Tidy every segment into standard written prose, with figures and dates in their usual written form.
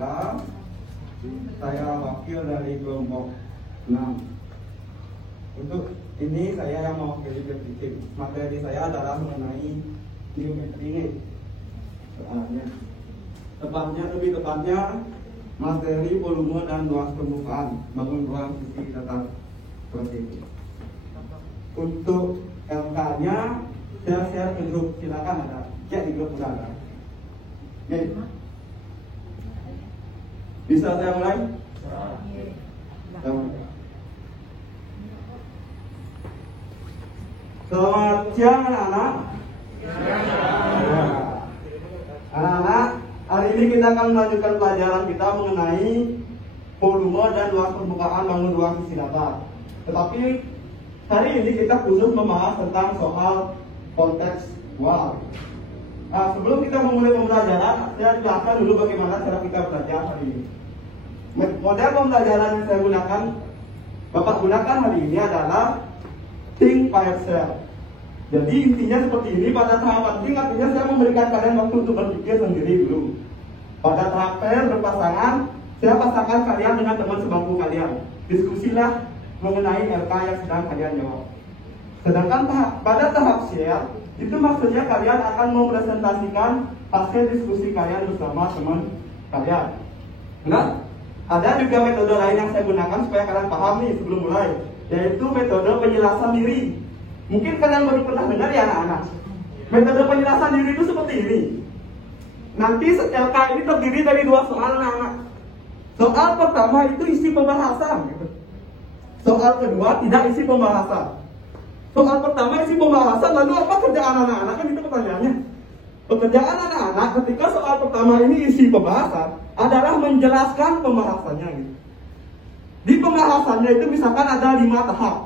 Saudara. Saya wakil dari kelompok 6. Untuk ini saya yang mewakili sedikit. Materi saya adalah mengenai geometri ini. Soalnya lebih tepatnya materi volume dan luas permukaan bangun ruang sisi datar seperti itu. Untuk LK-nya saya share ke grup, silakan ada cek di grup ada. Nih. Bisa saya mulai? Selamat siang anak-anak. Anak-anak, hari ini kita akan melanjutkan pelajaran kita mengenai volume dan luas permukaan bangun ruang sisi datar. Tetapi hari ini kita khusus membahas tentang soal kontekstual. Nah, sebelum kita memulai pembelajaran, saya jelaskan dulu bagaimana cara kita belajar hari ini. Model pembelajaran yang saya gunakan, Bapak gunakan hari ini adalah think by yourself. Jadi intinya seperti ini, pada tahap think artinya saya memberikan kalian waktu untuk berpikir sendiri dulu. Pada tahap pair berpasangan, saya pasangkan kalian dengan teman sebangku kalian. Diskusilah mengenai LK yang sedang kalian jawab. Sedangkan pada tahap share, itu maksudnya kalian akan mempresentasikan hasil diskusi kalian bersama teman kalian. Nah, ada juga metode lain yang saya gunakan supaya kalian paham nih sebelum mulai, yaitu metode penjelasan diri. Mungkin kalian baru pernah dengar ya anak-anak. Metode penjelasan diri itu seperti ini. Nanti LK ini terdiri dari 2 soal anak-anak. Soal pertama itu isi pembahasan gitu. Soal kedua tidak isi pembahasan. Soal pertama isi pembahasan, lalu apa kerjaan anak-anak? Kan itu pertanyaannya. Pekerjaan anak-anak ketika soal pertama ini isi pembahasan adalah menjelaskan pembahasannya gitu. Di pembahasannya itu misalkan ada 5 tahap.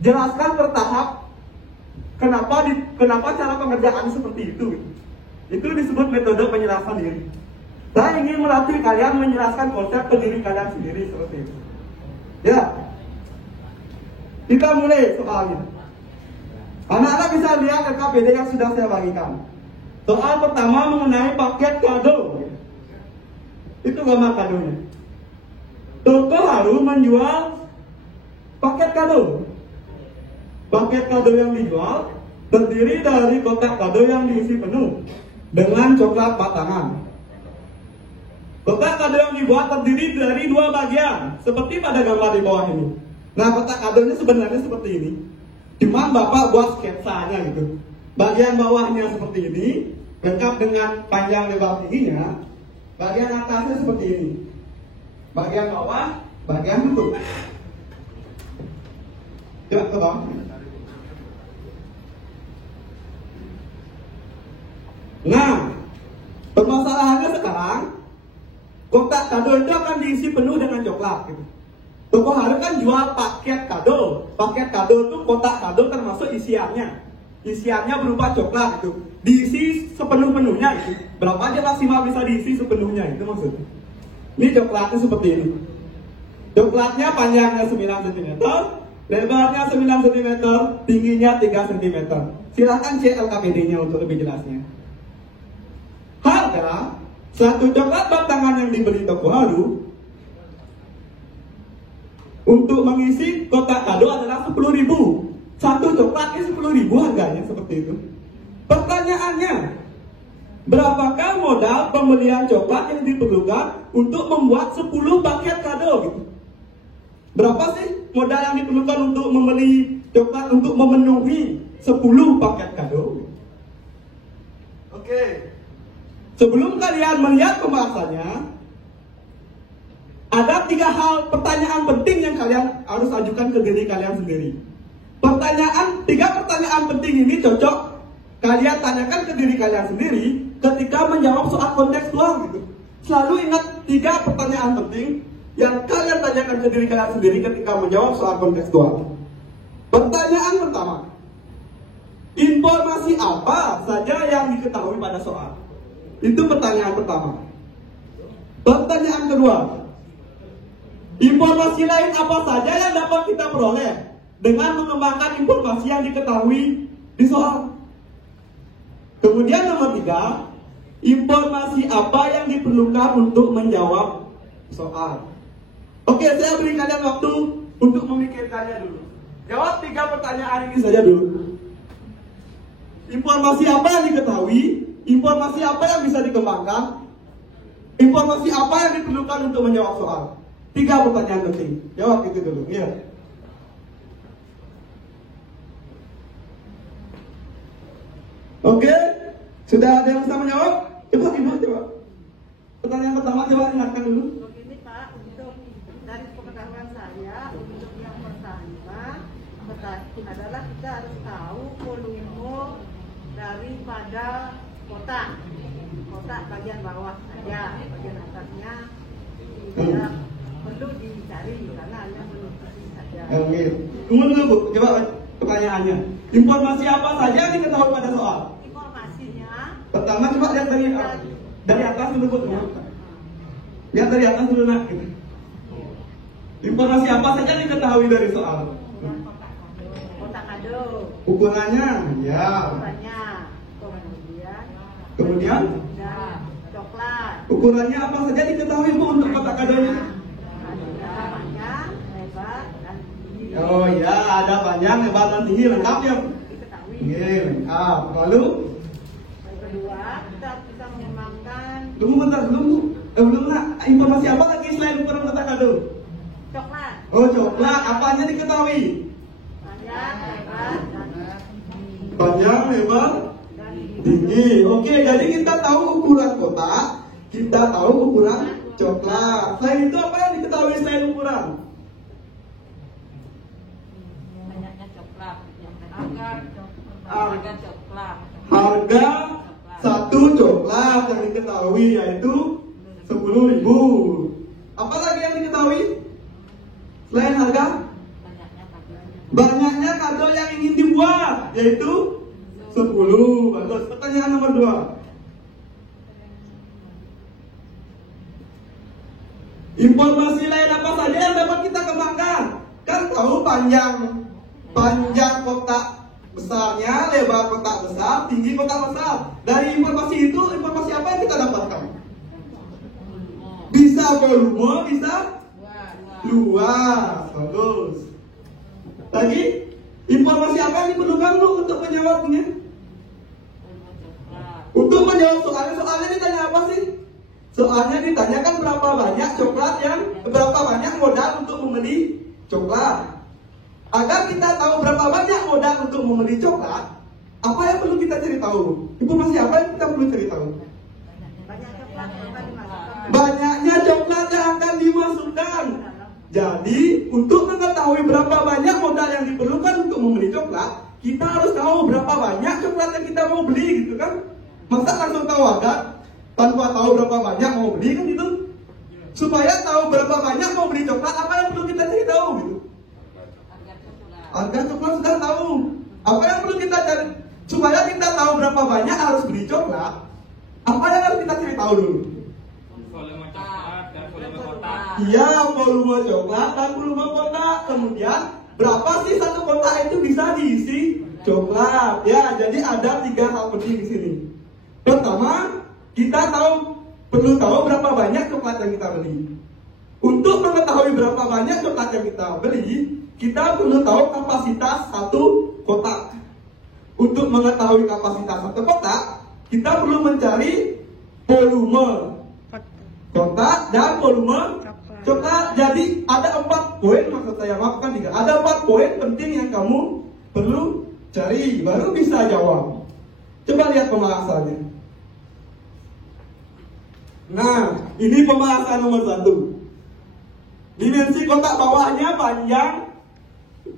Jelaskan per tahap kenapa cara pengerjaan seperti itu gitu. Itu disebut metode penjelasan diri. Saya ingin melatih kalian menjelaskan konsep ke diri kalian sendiri seperti itu. Ya. Kita mulai soalnya. Anak-anak bisa lihat LKPD yang sudah saya bagikan. Soal pertama mengenai paket kado. Itu gambar kadonya. Toko Haru menjual paket kado. Paket kado yang dijual terdiri dari kotak kado yang diisi penuh dengan coklat batangan. Kotak kado yang dibuat terdiri dari 2 bagian, seperti pada gambar di bawah ini. Nah, kotak kadonya sebenarnya seperti ini. Cuma Bapak buat sketsanya gitu. Bagian bawahnya seperti ini, lengkap dengan panjang lebar tingginya. Bagian atasnya seperti ini. Bagian bawah, bagian tutup. Coba ke bawah. Nah, permasalahannya sekarang, kotak kado itu akan diisi penuh dengan coklat gitu. Toko Haru kan jual paket kado. Paket kado itu kotak kado termasuk isiannya. Isiannya berupa coklat itu. Diisi sepenuh-penuhnya itu. Berapa aja maksimal bisa diisi sepenuhnya itu maksudnya. Ini coklatnya seperti ini. Coklatnya panjangnya 9 cm, lebarnya 9 cm, tingginya 3 cm. Silahkan cek LKPD-nya untuk lebih jelasnya. Harga satu coklat batangan yang dibeli Toko Haru untuk mengisi kotak kado adalah 10.000. Satu coklatnya 10.000 harganya seperti itu. Pertanyaannya, berapakah modal pembelian coklat yang diperlukan untuk membuat 10 paket kado gitu? Berapa sih modal yang diperlukan untuk membeli coklat untuk memenuhi 10 paket kado? Oke. Sebelum kalian melihat pembahasannya, ada 3 hal pertanyaan penting yang kalian harus ajukan ke diri kalian sendiri. 3 pertanyaan penting ini cocok kalian tanyakan ke diri kalian sendiri ketika menjawab soal kontekstual gitu. Selalu ingat 3 pertanyaan penting yang kalian tanyakan ke diri kalian sendiri ketika menjawab soal kontekstual. Pertanyaan pertama, informasi apa saja yang diketahui pada soal? Itu pertanyaan pertama. Pertanyaan kedua, informasi lain apa saja yang dapat kita peroleh dengan mengembangkan informasi yang diketahui di soal? Kemudian nomor 3, informasi apa yang diperlukan untuk menjawab soal. Oke, saya beri kalian waktu untuk memikirkannya dulu. Jawab 3 pertanyaan ini saja dulu. Informasi apa yang diketahui? Informasi apa yang bisa dikembangkan? Informasi apa yang diperlukan untuk menjawab soal? 3 pertanyaan penting. Jawab itu dulu. Ya. Oke, sudah ada yang bisa menjawab? Coba. Pertanyaan pertama coba ingatkan dulu. Begini Pak, untuk dari pengetahuan saya, untuk yang pertama adalah kita harus tahu volume daripada kotak bagian bawah saja, bagian atasnya tidak perlu dicari karena hanya menutupi saja. Oke, tunggu dulu Bu, coba pertanyaannya. Informasi apa saja yang diketahui pada soal? Informasinya Pertama coba lihat dari atas dulu Bu. Lihat dari atas dulu nak. Informasi apa saja yang diketahui dari soal? kotak kado, Ukurannya, ya. ukurannya, Kemudian dan coklat. ukurannya apa saja diketahui Bu untuk kotak kadonya? Ada panjang, lebar, dan tinggi. Oh ya, ada panjang, lebar dan tinggi, lengkap ya. Diketahui. Oke, lengkap. Lalu Yang kedua, kita bisa mengembangkan tunggu bentar belum Bu. Belum nak. Informasi apa lagi selain ukuran kotak kado? coklat, Oh, coklat. Apanya diketahui? panjang, lebar, dan tinggi. Panjang, lebar, Dan tinggi. tinggi. Oke, jadi kita tahu ukuran kotak, kita tahu ukuran coklat. Selain itu apa yang diketahui selain ukuran? Banyaknya coklat, harga coklat. Harga satu coklat yang diketahui yaitu 10.000. Apa lagi yang diketahui selain harga? Banyaknya kado yang ingin dibuat yaitu 10. Bagus. Pertanyaan nomor 2. Informasi lain apa saja yang dapat kita kembangkan? Kan tahu panjang kotak besarnya, lebar kotak besar, tinggi kotak besar. Dari informasi itu, informasi apa yang kita dapatkan? Bisa volume, bisa luas. Bagus. Lagi, informasi apa yang diperlukan Bu untuk menjawabnya? Untuk menjawab soalnya ditanya apa sih? Soalnya ditanyakan berapa banyak modal untuk membeli coklat. Agar kita tahu berapa banyak modal untuk membeli coklat, apa yang perlu kita cari tahu? Informasi apa yang kita perlu cari tahu? Banyak coklat yang akan dimasukkan. Banyaknya coklat yang akan dimasukkan. Jadi, untuk mengetahui berapa banyak modal yang diperlukan untuk membeli coklat, kita harus tahu berapa banyak coklat yang kita mau beli, gitu kan? Masa langsung tahu harga tanpa tahu berapa banyak mau beli kan gitu? Supaya tahu berapa banyak mau beli coklat, apa yang perlu kita cari tahu gitu? Harga coklat sudah tahu. Apa yang perlu kita cari? Supaya kita tahu berapa banyak harus beli coklat, apa yang harus kita cari tahu dulu? Volume coklat dan volume kotak. Iya, volume coklat dan volume kotak. Kemudian berapa sih satu kotak itu bisa diisi coklat? Ya, jadi ada 3 hal penting di sini. Pertama, kita perlu tahu berapa banyak coklat yang kita beli. Untuk mengetahui berapa banyak coklat yang kita beli, kita perlu tahu kapasitas satu kotak. Untuk mengetahui kapasitas satu kotak, kita perlu mencari volume kotak dan volume coklat. Jadi ada 4 poin, maksud saya maafkan 3. Ada 4 poin penting yang kamu perlu cari, baru bisa jawab. Coba lihat pembahasannya. Nah, ini pembahasan nomor 1. Dimensi kotak bawahnya panjang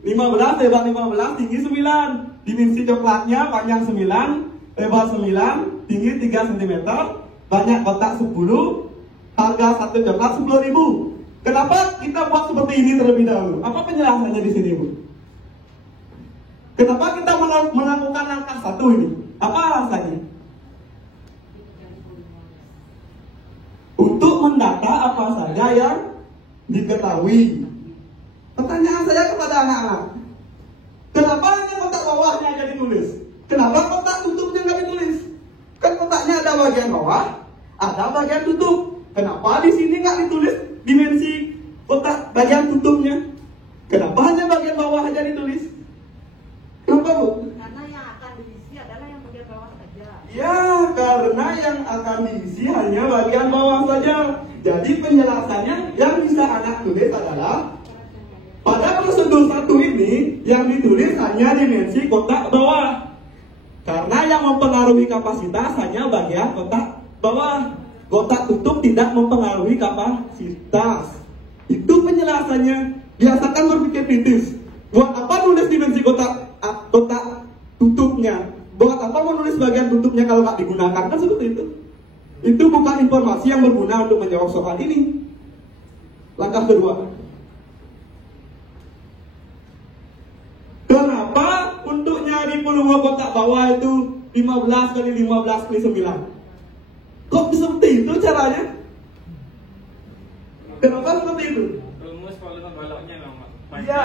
15, lebar 15, tinggi 9. Dimensi coklatnya panjang 9, lebar 9, tinggi 3 cm. Banyak kotak 10, harga satu coklat 10.000. Kenapa kita buat seperti ini terlebih dahulu? Apa penjelasannya di sini, Bu? Kenapa kita melakukan langkah 1 ini? Apa alasannya? Untuk mendata apa saja yang diketahui. Pertanyaan saya kepada anak-anak, kenapa hanya kotak bawahnya aja ditulis? Kenapa kotak tutupnya nggak ditulis? Kan kotaknya ada ada bagian bawah, ada bagian tutup. Kenapa di sini nggak ditulis dimensi kotak bagian tutupnya? Kenapa hanya bagian bawah aja ditulis? Kenapa, Bu? Karena yang akan diisi adalah yang bagian bawah saja. Ya, karena yang akan diisi hanya bagian bawah saja. Jadi penjelasannya yang bisa anak tulis adalah pada prosedur 1 ini yang ditulis hanya dimensi kotak bawah. Karena yang mempengaruhi kapasitas hanya bagian kotak bawah. Kotak tutup tidak mempengaruhi kapasitas. Itu penjelasannya. Biasakan berpikir kritis. Buat apa nulis dimensi kotak tutupnya? Buat apa menulis bagian tutupnya kalau nggak digunakan? Kan seperti itu. Itu bukan informasi yang berguna untuk menjawab soal ini. Langkah kedua. Kenapa untuk nyari volume kotak bawah itu 15 kali 15 kali 9? Kok seperti itu caranya? Kenapa seperti itu? Rumus volume baloknya memang. Iya,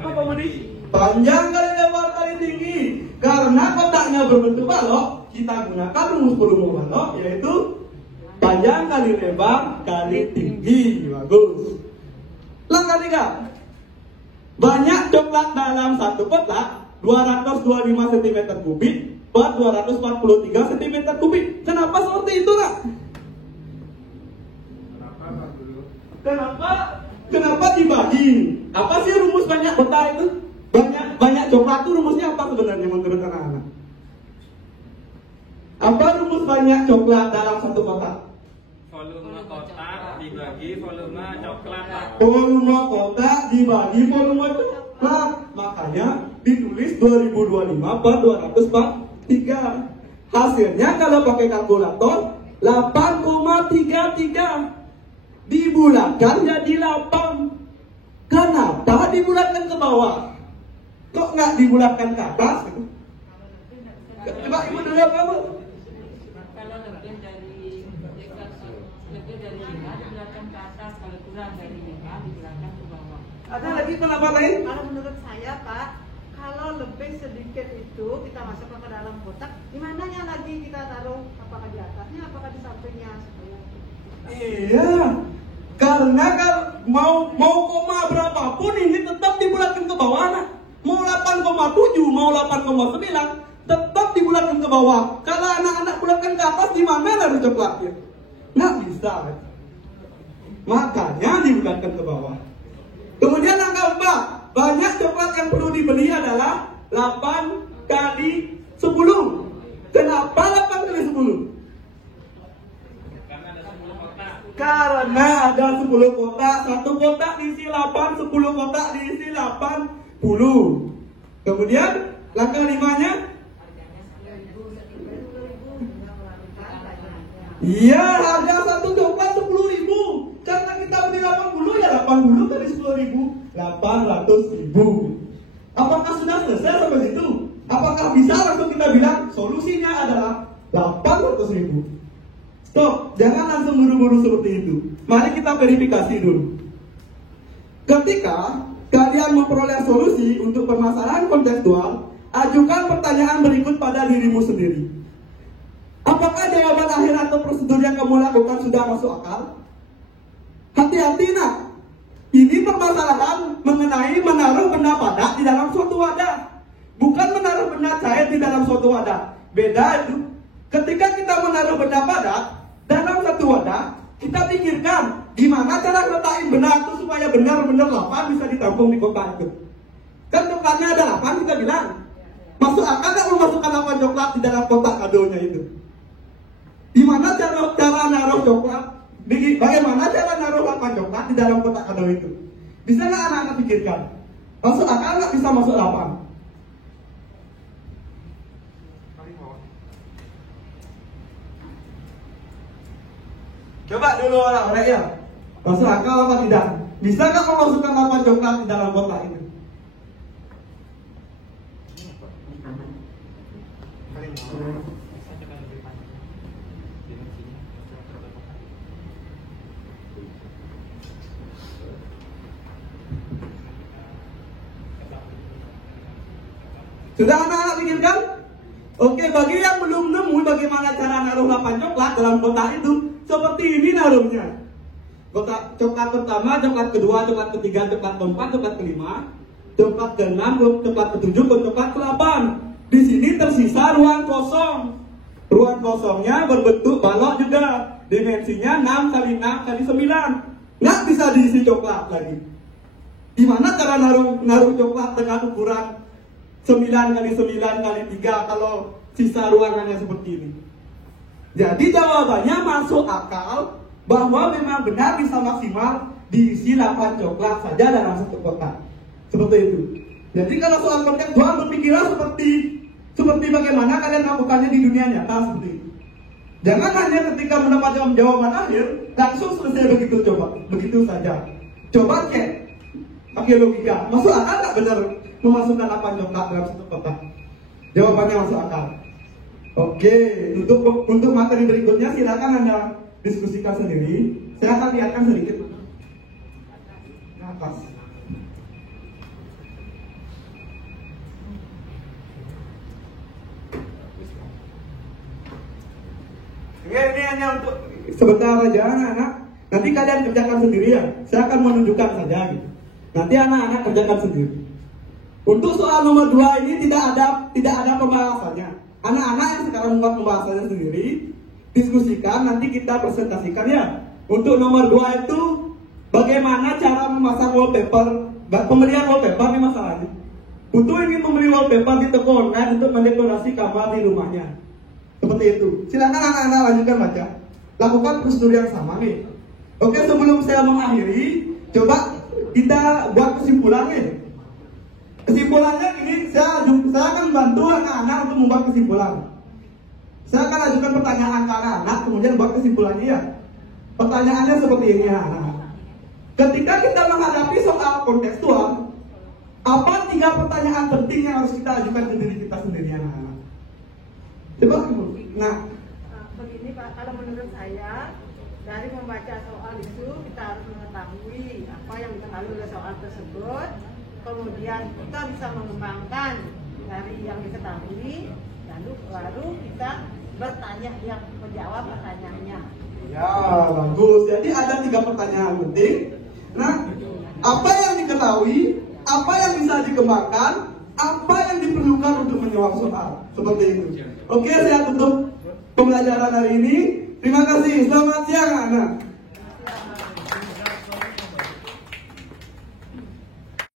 apa Budi? Panjang kali lebar kali tinggi. Karena kotaknya berbentuk balok, kita gunakan rumus volume balok, yaitu panjang kali lebar kali tinggi. Bagus. Langkah 3. Banyak coklat dalam satu kotak 225 cm kubik per 243 cm kubik. Kenapa seperti itu, Kak? Kenapa dibagi? Apa sih rumus banyak kotak itu? Banyak coklat itu rumusnya apa sebenarnya menurut anak-anak? Apa rumus banyak coklat dalam satu kotak? Volume kotak dibagi volume coklat. Volume kotak dibagi volume coklat. Makanya ditulis 2025 per 243. Hasilnya kalau pakai kalkulator 8,33. Dibulatkan jadi 8. Kenapa dibulatkan ke bawah? Kok nggak dibulatkan ke atas? Coba ibu dulu kamu. Kalau lebih dari 5 dibulatkan ke atas, kalau kurang dari 5 dibulatkan ke bawah. Ada lagi pendapat lain? Kalau menurut saya, Pak, kalau lebih sedikit itu kita masukkan ke dalam kotak, di mananya lagi kita taruh? Apakah di atasnya, apakah di sampingnya? Iya, karena mau koma berapapun ini tetap dibulatkan ke bawah, anak. Mau 8,7, mau 8,9, tetap dibulatkan ke bawah. Kalau anak-anak bulatkan ke atas, di mana dari coklatnya? Nggak bisa. Makanya dibulatkan ke bawah. Kemudian langkah 4, banyak coklat yang perlu dibeli adalah 8 kali 10. Kenapa 8 kali 10? Karena ada 10 kotak. Satu kotak diisi 8, 10 kotak diisi 80. Kemudian langkah 5-nya, iya, harga satu coklat 10.000. Karena kita beli 80, ya 80 kali 10.000, 800.000. Apakah sudah selesai sampai situ? Apakah bisa langsung kita bilang solusinya adalah 800.000? Stop, jangan langsung buru-buru seperti itu. Mari kita verifikasi dulu. Ketika kalian memperoleh solusi untuk permasalahan kontekstual, ajukan pertanyaan berikut pada dirimu sendiri. Apakah jawaban akhir atau prosedur yang kamu lakukan sudah masuk akal? Hati-hati, nak. Ini permasalahan mengenai menaruh benda padat di dalam suatu wadah, bukan menaruh benda cair di dalam suatu wadah. Beda itu. Ketika kita menaruh benda padat dalam satu wadah, kita pikirkan gimana cara letakin benda itu supaya benar-benar 8 bisa ditampung di kotak itu. Kan coklatnya ada 8, kita bilang. Masuk akal nggak memasukkan 8 coklat di dalam kotak kadonya itu? Gimana cara naruh coklat? Bagaimana cara naruh 8 coklat di dalam kotak kado itu? Bisa nggak anak-anak pikirkan? Masuk akal nggak bisa masuk 8? Coba dulu orang-orang ya. Masuk akal apa tidak? Bisa nggak memasukkan 8 coklat di dalam kotak itu? Sudah anak-anak pikirkan? Oke, bagi yang belum nemu bagaimana cara naruh 8 coklat dalam kotak itu, seperti ini naruhnya. Kotak coklat pertama, coklat kedua, coklat ketiga, coklat keempat, coklat kelima, coklat keenam, coklat ketujuh, coklat ke-8. Di sini tersisa ruang kosong. Ruang kosongnya berbentuk balok juga. Dimensinya 6 kali 6 kali 9. Nggak bisa diisi coklat lagi. Gimana cara naruh coklat dengan ukuran 9 kali 9 kali 3 kalau sisa ruangannya seperti ini? Jadi jawabannya masuk akal bahwa memang benar bisa maksimal diisi 8 coklat saja dalam satu kotak. Seperti itu. Jadi kalau soal kontekstual berpikirlah seperti bagaimana kalian lakukannya di dunia nyata seperti itu. Jangan hanya ketika mendapat jawaban akhir langsung selesai begitu saja. Coba cek pakai logika. Masuk akal nggak benar memasukkan 8 coklat dalam satu kotak? Jawabannya masuk akal. Oke, untuk materi berikutnya silakan Anda diskusikan sendiri. Saya akan lihatkan sedikit. Nafas. Oke, ini hanya untuk sebentar saja anak-anak. Nanti kalian kerjakan sendiri ya. Saya akan menunjukkan saja gitu. Nanti anak-anak kerjakan sendiri. Untuk soal nomor 2 ini tidak ada pembahasannya. Anak-anak yang sekarang membuat pembahasannya sendiri, diskusikan, nanti kita presentasikan ya. Untuk nomor 2 itu bagaimana cara memasang wallpaper, pembelian wallpaper ini masalahnya. Untuk ingin membeli wallpaper di toko online untuk mendekorasi kamar di rumahnya. Seperti itu. Silakan anak-anak lanjutkan baca. Lakukan prosedur yang sama nih. Oke, sebelum saya mengakhiri, coba kita buat kesimpulannya. Kesimpulannya ini saya akan bantu anak-anak untuk membuat kesimpulan. Saya akan ajukan pertanyaan ke anak-anak, kemudian buat kesimpulannya ya. Pertanyaannya seperti ini ya anak-anak. Ketika kita menghadapi soal kontekstual, apa 3 pertanyaan penting yang harus kita ajukan ke diri kita sendiri anak-anak? Coba, nah. Begini Pak, kalau menurut saya dari membaca soal itu kita harus mengetahui apa yang diketahui oleh soal tersebut. Kemudian kita bisa mengembangkan dari yang diketahui, lalu baru kita bertanya yang menjawab pertanyaannya. Ya, bagus. Jadi ada 3 pertanyaan penting. Nah, apa yang diketahui, apa yang bisa dikembangkan, apa yang diperlukan untuk menjawab soal. Seperti itu. Oke, saya tutup pembelajaran hari ini. Terima kasih. Selamat siang, anak.